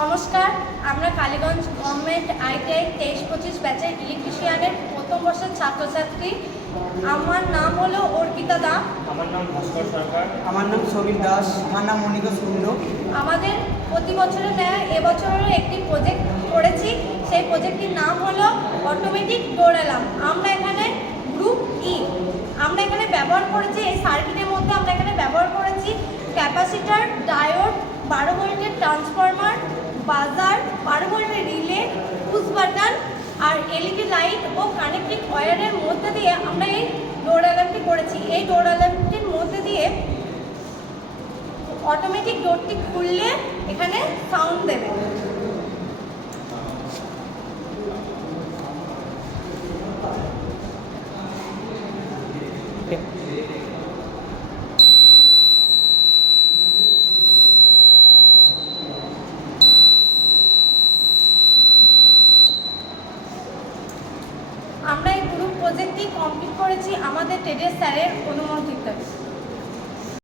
নমস্কার, আমরা Kaliganj government ITI 23-25 ব্যাচের ইলেকট্রিশিয়ানের প্রথম বর্ষের ছাত্রছাত্রী। আমার নাম হলো অর্পিতা দা। আমার নাম ভাস্কর সরকার। আমার নাম সমীর দাস। আমার নাম মনিকা সুন্দ। আমাদের প্রতি বছরের ন্যায় এবছরেরও একটি প্রজেক্ট করেছি। সেই প্রজেক্টটির নাম হলো অটোমেটিক ডোর অ্যালার্ম। আমরা এখানে গ্রুপ ই আমরা এখানে ব্যবহার করেছি, এই সার্কিটের মধ্যে আমরা এখানে ব্যবহার করেছি ক্যাপাসিটার, ডায়োড, 12 ভোল্টের ট্রান্সফরমার, বাজার, 12 ভোল্টের রিলে, পুশ বাটন আর এলইডি লাইট ও কানেক্টিং ওয়্যারের মধ্যে দিয়ে আমরা এই ডোর অ্যালার্মটি করেছি। এই ডোর অ্যালার্মটির মধ্যে দিয়ে অটোমেটিক ডোরটি খুললে এখানে সাউন্ড দেবে। আমরা এই গ্রুপ প্রজেক্টটি কমপ্লিট করেছি আমাদের টেডের স্যারের অনুমোদিত।